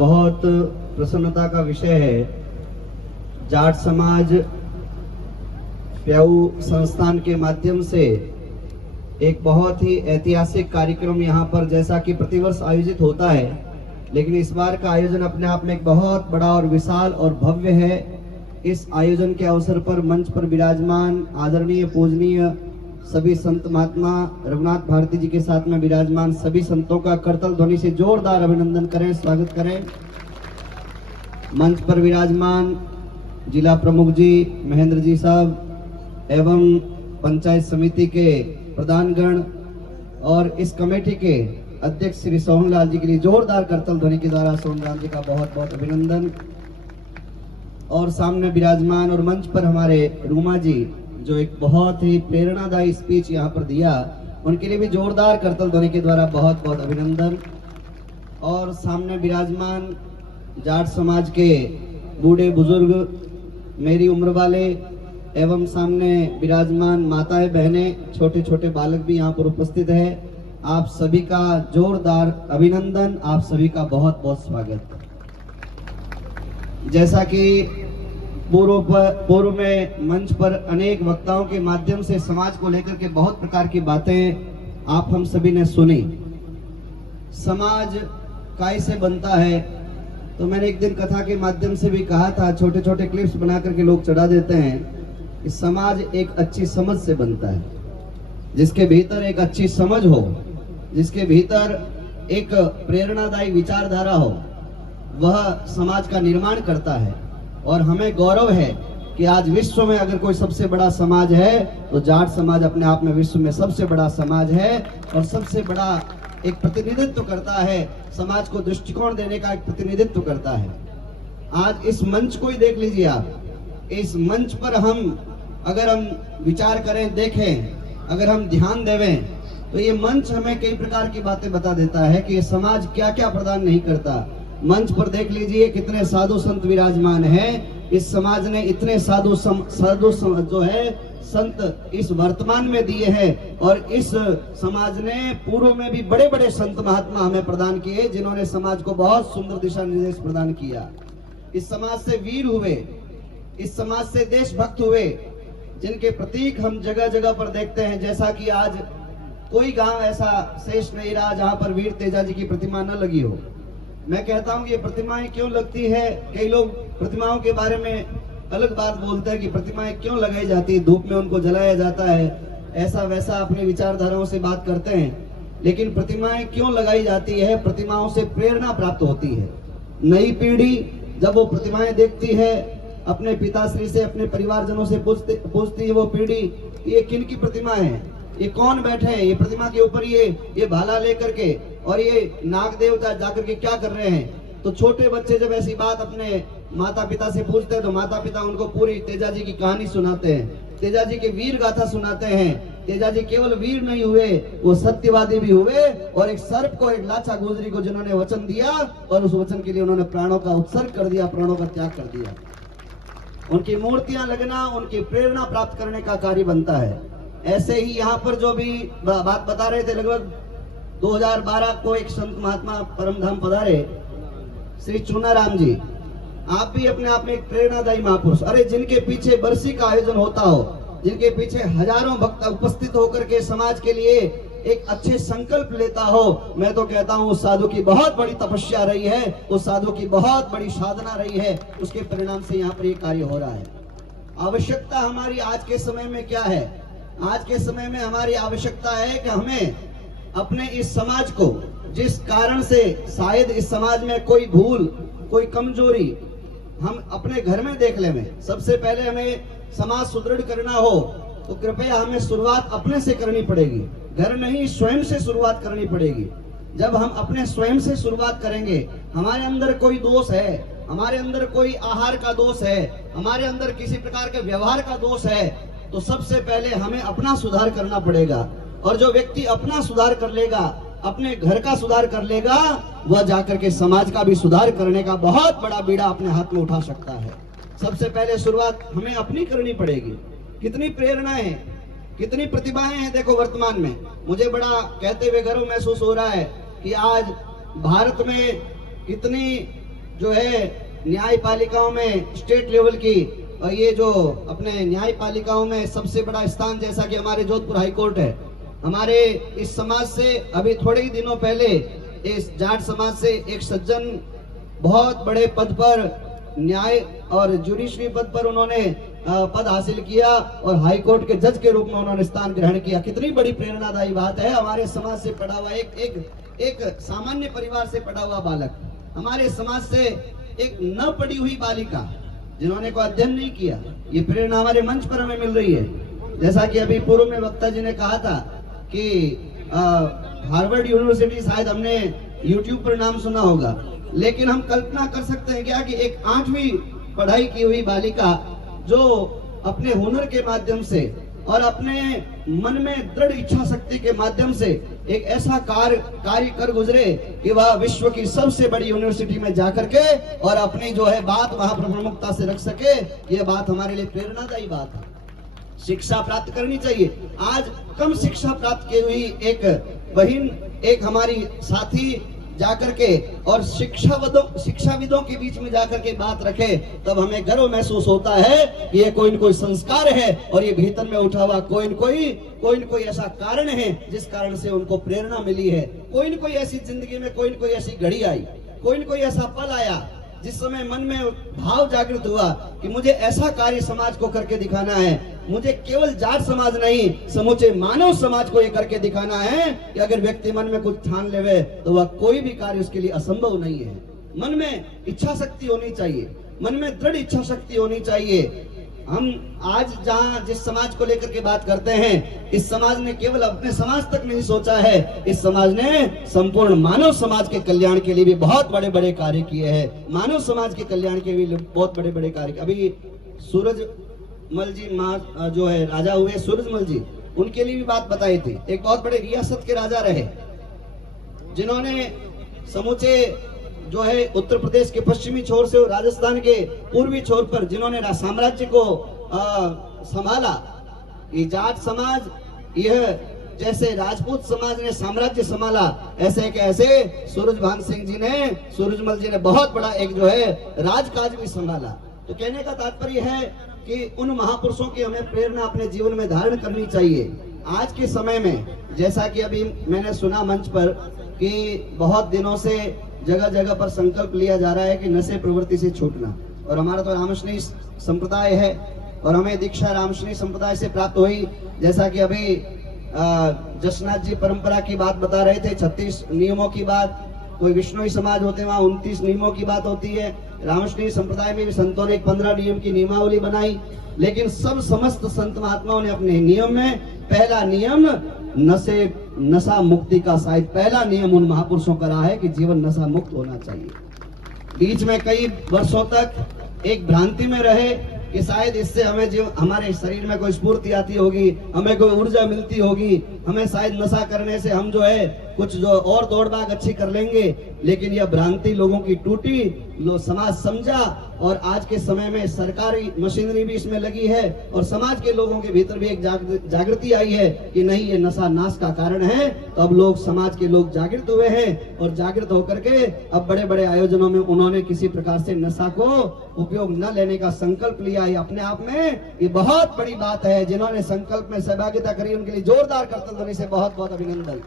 बहुत प्रसन्नता का विषय है। जाट समाज प्याऊ संस्थान के माध्यम से एक बहुत ही ऐतिहासिक कार्यक्रम यहाँ पर जैसा कि प्रतिवर्ष आयोजित होता है, लेकिन इस बार का आयोजन अपने आप में एक बहुत बड़ा और विशाल और भव्य है। इस आयोजन के अवसर पर मंच पर विराजमान आदरणीय पूजनीय सभी संत महात्मा रघुनाथ भारती जी के साथ में विराजमान सभी संतों का करतल ध्वनि से जोरदार अभिनंदन करें, स्वागत करें। मंच पर विराजमान जिला प्रमुख जी महेंद्र जी साहब एवं पंचायत समिति के प्रधानगण और इस कमेटी के अध्यक्ष श्री सोहनलाल जी के लिए जोरदार करतल ध्वनि के द्वारा सोहनलाल जी का बहुत बहुत अभिनंदन। और सामने विराजमान और मंच पर हमारे रूमा जी जो एक बहुत ही प्रेरणादायी स्पीच यहाँ पर दिया, उनके लिए भी जोरदार करतल ध्वनि के द्वारा बहुत बहुत अभिनंदन। और सामने विराजमान जाट समाज के बूढ़े बुजुर्ग, मेरी उम्र वाले एवं सामने विराजमान माताएं बहनें, छोटे छोटे बालक भी यहाँ पर उपस्थित है। आप सभी का जोरदार अभिनंदन, आप सभी का बहुत बहुत स्वागत। जैसा कि पूर्व में मंच पर अनेक वक्ताओं के माध्यम से समाज को लेकर के बहुत प्रकार की बातें आप हम सभी ने सुनी। समाज कैसे बनता है, तो मैंने एक दिन कथा के माध्यम से भी कहा था, छोटे छोटे क्लिप्स बना करके लोग चढ़ा देते हैं कि समाज एक अच्छी समझ से बनता है। जिसके भीतर एक अच्छी समझ हो, जिसके भीतर एक प्रेरणादायी विचारधारा हो, वह समाज का निर्माण करता है। और हमें गौरव है कि आज विश्व में अगर कोई सबसे बड़ा समाज है तो जाट समाज अपने आप में विश्व में सबसे बड़ा समाज है और सबसे बड़ा एक प्रतिनिधित्व करता है, समाज को दृष्टिकोण देने का एक प्रतिनिधित्व करता है। आज इस मंच को ही देख लीजिए आप, इस मंच पर अगर हम विचार करें, देखें, अगर हम ध्यान देवें तो ये मंच हमें कई प्रकार की बातें बता देता है कि ये समाज क्या क्या प्रदान नहीं करता। मंच पर देख लीजिए कितने साधु संत विराजमान हैं। इस समाज ने इतने साधु जो है संत इस वर्तमान में दिए हैं और इस समाज ने पूर्व में भी बड़े बड़े संत महात्मा हमें प्रदान किए, जिन्होंने समाज को बहुत सुंदर दिशा निर्देश प्रदान किया। इस समाज से वीर हुए, इस समाज से देशभक्त हुए, जिनके प्रतीक हम जगह जगह पर देखते हैं। जैसा कि आज कोई गांव ऐसा शेष नहीं रहा जहां पर वीर तेजा जी की प्रतिमा न लगी हो। मैं कहता हूं कि ये प्रतिमाएं क्यों लगती है, कई लोग प्रतिमाओं के बारे में अलग बात बोलते हैं कि प्रतिमाएं क्यों लगाई जाती है, धूप में उनको जलाया जाता है, ऐसा वैसा अपनी विचारधाराओं से बात करते हैं। लेकिन प्रतिमाएं क्यों लगाई जाती है? प्रतिमाओं से प्रेरणा प्राप्त होती है। नई पीढ़ी जब वो प्रतिमाएं देखती है, अपने पिताश्री से, अपने परिवारजनों से पूछती है वो पीढ़ी, ये किन की प्रतिमा है, ये कौन बैठे हैं, ये प्रतिमा के ऊपर ये भाला लेकर के और ये नाग देवता जाकर के क्या कर रहे हैं। तो छोटे बच्चे जब ऐसी बात अपने माता पिता से पूछते हैं तो माता पिता उनको पूरी तेजा जी की कहानी सुनाते हैं, तेजा जी के वीर गाथा सुनाते हैं। तेजा जी केवल वीर नहीं हुए, वो सत्यवादी भी हुए और एक सर्प को, एक लाचा गुजरी को जिन्होंने वचन दिया और उस वचन के लिए उन्होंने प्राणों का उत्सर्ग कर दिया, प्राणों का त्याग कर दिया। उनकी मूर्तियां लगना उनकी प्रेरणा प्राप्त करने का कार्य बनता है। ऐसे ही यहाँ पर जो भी बात बता रहे थे, लगभग 2012 को एक संत महात्मा परमधाम पधारे श्री चूनाराम जी, आप भी अपने आप में एक प्रेरणादायी महापुरुष। अरे जिनके पीछे बरसी का आयोजन होता हो, जिनके पीछे हजारों भक्त उपस्थित होकर के समाज के लिए एक अच्छे संकल्प लेता हो, मैं तो कहता हूँ उस साधु की बहुत बड़ी तपस्या रही है, उस साधु की बहुत बड़ी साधना रही है, उसके परिणाम से यहाँ पर ये कार्य हो रहा है। आवश्यकता हमारी आज के समय में क्या है? आज के समय में हमारी आवश्यकता है कि हमें अपने इस समाज को, जिस कारण से शायद इस समाज में कोई भूल, कोई कमजोरी हम अपने घर में देख लें। सबसे पहले हमें समाज सुदृढ़ करना हो तो कृपया हमें शुरुआत अपने से करनी पड़ेगी, घर नहीं स्वयं से शुरुआत करनी पड़ेगी। जब हम अपने स्वयं से शुरुआत करेंगे, हमारे अंदर कोई दोष है, हमारे अंदर कोई आहार का दोष है, हमारे अंदर किसी प्रकार के व्यवहार का दोष है, तो सबसे पहले हमें अपना सुधार करना पड़ेगा। और जो व्यक्ति अपना सुधार कर लेगा, अपने घर का सुधार कर लेगा, वह जाकर के समाज का भी सुधार करने का बहुत बड़ा बीड़ा अपने हाथ में उठा सकता है। सबसे पहले शुरुआत हमें अपनी करनी पड़ेगी। कितनी प्रेरणाएं हैं, कितनी प्रतिभाएं हैं। देखो वर्तमान में मुझे बड़ा कहते हुए गर्व महसूस हो रहा है कि आज भारत में कितनी जो है न्यायपालिकाओं में स्टेट लेवल की, और ये जो अपने न्यायपालिकाओं में सबसे बड़ा स्थान जैसा कि हमारे जोधपुर हाई कोर्ट है, हमारे इस समाज से अभी थोड़े ही दिनों पहले इस जाट समाज से एक सज्जन बहुत बड़े पद पर, न्याय और जुडिशरी पद पर उन्होंने पद हासिल किया और हाई कोर्ट के जज के रूप में उन्होंने स्थान ग्रहण किया। कितनी बड़ी प्रेरणादायी बात है। हमारे समाज से पढ़ा हुआ एक सामान्य परिवार से पढ़ा हुआ बालक, हमारे समाज से एक न पढ़ी हुई बालिका जिन्होंने कोई अध्ययन नहीं किया, ये प्रेरणा हमारे मंच पर हमें मिल रही है। जैसा कि अभी पूर्व में वक्ता जी ने कहा था कि हार्वर्ड यूनिवर्सिटी, शायद हमने यूट्यूब पर नाम सुना होगा, लेकिन हम कल्पना कर सकते हैं क्या कि एक 8वीं पढ़ाई की हुई बालिका जो अपने हुनर के माध्यम से और अपने मन में दृढ़ इच्छा शक्ति के माध्यम से एक ऐसा कार्य कर गुजरे कि वह विश्व की सबसे बड़ी यूनिवर्सिटी में जाकर के और अपनी जो है बात वहां प्रमुखता से रख सके, यह बात हमारे लिए प्रेरणादायी बात है। शिक्षा प्राप्त करनी चाहिए। आज कम शिक्षा प्राप्त की हुई एक बहन, एक हमारी साथी जाकर के और शिक्षाविदों के बीच में जाकर के बात रखे, तब हमें गर्व महसूस होता है कि ये कोई न कोई संस्कार है और ये भीतर में उठा हुआ कोई न कोई ऐसा कारण है जिस कारण से उनको प्रेरणा मिली है। कोई न कोई ऐसी जिंदगी में कोई न कोई ऐसी घड़ी आई, कोई न कोई ऐसा पल आया जिस समय मन में भाव जागृत हुआ कि मुझे ऐसा कार्य समाज को करके दिखाना है। मुझे केवल जाट समाज नहीं, समूचे मानव समाज को ये करके दिखाना है कि अगर व्यक्ति मन में कुछ ठान लेवे तो वह कोई भी कार्य उसके लिए असंभव नहीं है। मन में इच्छा शक्ति होनी चाहिए, मन में दृढ़ इच्छा शक्ति होनी चाहिए। हम आज जहां जिस समाज को लेकर के बात करते हैं, इस समाज ने केवल अपने समाज तक नहीं सोचा है, इस समाज ने संपूर्ण मानव समाज के कल्याण के लिए भी बहुत बड़े बड़े कार्य किए हैं। मानव समाज के कल्याण के लिए बहुत बड़े बड़े कार्य। अभी सूरजमल जी जो है राजा हुए, सूरजमल जी, उनके लिए भी बात बताई थी। एक बहुत बड़े रियासत के राजा रहे जिन्होंने समूचे जो है उत्तर प्रदेश के पश्चिमी छोर से राजस्थान के पूर्वी छोर पर जिन्होंने साम्राज्य को संभाला। ये जाट समाज, यह जैसे राजपूत समाज ने साम्राज्य संभाला, ऐसे के ऐसे सूरजभान सिंह जी ने, सूरजमल जी ने बहुत बड़ा एक जो है राजकाज भी संभाला। तो कहने का तात्पर्य है कि उन महापुरुषों की हमें प्रेरणा अपने जीवन में धारण करनी चाहिए। आज के समय में जैसा कि अभी मैंने सुना मंच पर कि बहुत दिनों से जगह जगह पर संकल्प लिया जा रहा है कि नशे प्रवृत्ति से छूटना, और हमारा तो रामश्री संप्रदाय है और हमें दीक्षा रामश्री संप्रदाय से प्राप्त हुई। जैसा कि अभी जसनाथ जी परंपरा की बात बता रहे थे, 36 नियमों की बात, कोई विष्णुई समाज होते हैं वहाँ 29 नियमों की बात होती है। रामश्री संप्रदाय में भी संतों ने 15 नियम की नियमावली बनाई, लेकिन समस्त संत महात्माओं ने अपने नियम में पहला नियम नशा मुक्ति का, शायद पहला नियम उन महापुरुषों का रहा है कि जीवन नशा मुक्त होना चाहिए। बीच में कई वर्षों तक एक भ्रांति में रहे कि शायद इससे हमें हमारे शरीर में कोई स्फूर्ति आती होगी, हमें कोई ऊर्जा मिलती होगी, हमें शायद नशा करने से हम जो है कुछ जो और दौड़ भाग अच्छी कर लेंगे। लेकिन यह भ्रांति लोगों की टूटी, समाज समझा और आज के समय में सरकारी मशीनरी भी इसमें लगी है और समाज के लोगों के भीतर भी एक जागृति आई है कि नहीं, ये नशा नाश का कारण है। तो अब लोग, समाज के लोग जागृत हुए हैं और जागृत होकर के अब बड़े बड़े आयोजनों में उन्होंने किसी प्रकार से नशा को उपयोग न लेने का संकल्प लिया है। अपने आप में ये बहुत बड़ी बात है। जिन्होंने संकल्प में सहभागिता करी उनके लिए जोरदार करतल ध्वनि से बहुत बहुत अभिनंदन।